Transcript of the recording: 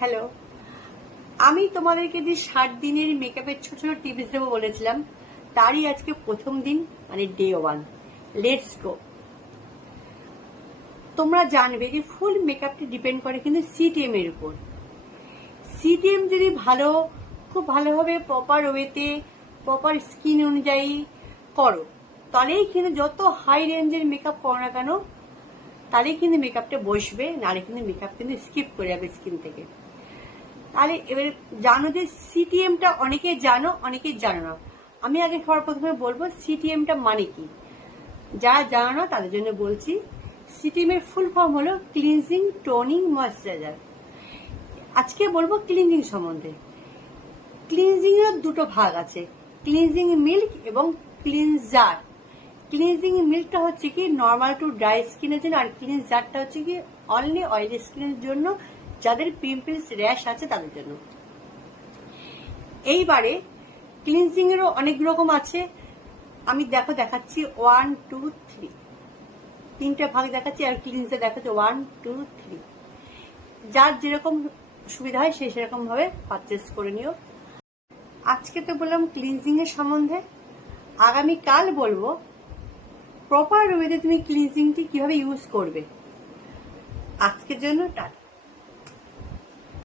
Hello, আমি তোমাদেরকে যে 60 দিনের মেকআপের ছোট ছোট টিপস দেবো বলেছিলাম, তারই আজকে প্রথম দিন, মানে ডে 1। Let's go. তোমরা জানবে যে ফুল মেকআপটি ডিপেন্ড করে কিন্তু সিটিএম এর উপর। সিটিএম যদি খুব ভালোভাবে প্রপার ওয়েতে, প্রপার স্কিন অনুযায়ী করো, তাহলেই কিন্তু যত হাই রেঞ্জের মেকআপ করো না কেন, তাহলেই কিন্তু মেকআপটা বসবে, নাহলে কিন্তু মেকআপ কিন্তু স্কিপ করে যাবে স্কিন থেকে। তাহলে এবার জানো যে সিটিএমটা অনেকে জানো, অনেকে জানো না। আমি আগে সবার প্রথমে বলবো সিটিএমটা মানে কি। যারা জানো না তাদের জন্য বলছি, সিটিএম এর ফুল ফর্ম হলো ক্লিনজিং টোনিং ময়েশ্চারাইজার। আজকে বলবো ক্লিনজিং সম্বন্ধে। ক্লিনজিং এর দুটো ভাগ আছে, ক্লিনজিং মিল্ক এবং ক্লিনজার। ক্লিনজিং মিল্কটা হচ্ছে কি নর্মাল টু ড্রাই স্কিনের জন্য, আর ক্লিনজারটা হচ্ছে কি অনলি অয়েলি স্কিনের জন্য, যাদের পিম্পলস র্যাশ আছে তাদের জন্য। এইবারে ক্লিনজিং এরও অনেক রকম আছে। আমি দেখাচ্ছি 1 2 3, তিনটা ভাগ দেখাচ্ছি, আর ক্লিনজার দেখাচ্ছি 1 2 3। যার যেরকম সুবিধা হয় সেই সেরকম ভাবে পারচেস করে নিও। আজকে তো বললাম ক্লিনজিং এর সম্বন্ধে, আগামীকাল বলবো প্রপার ওয়েতে তুমি ক্লিনজিংটি কিভাবে ইউজ করবে। আজকের জন্য টাটা।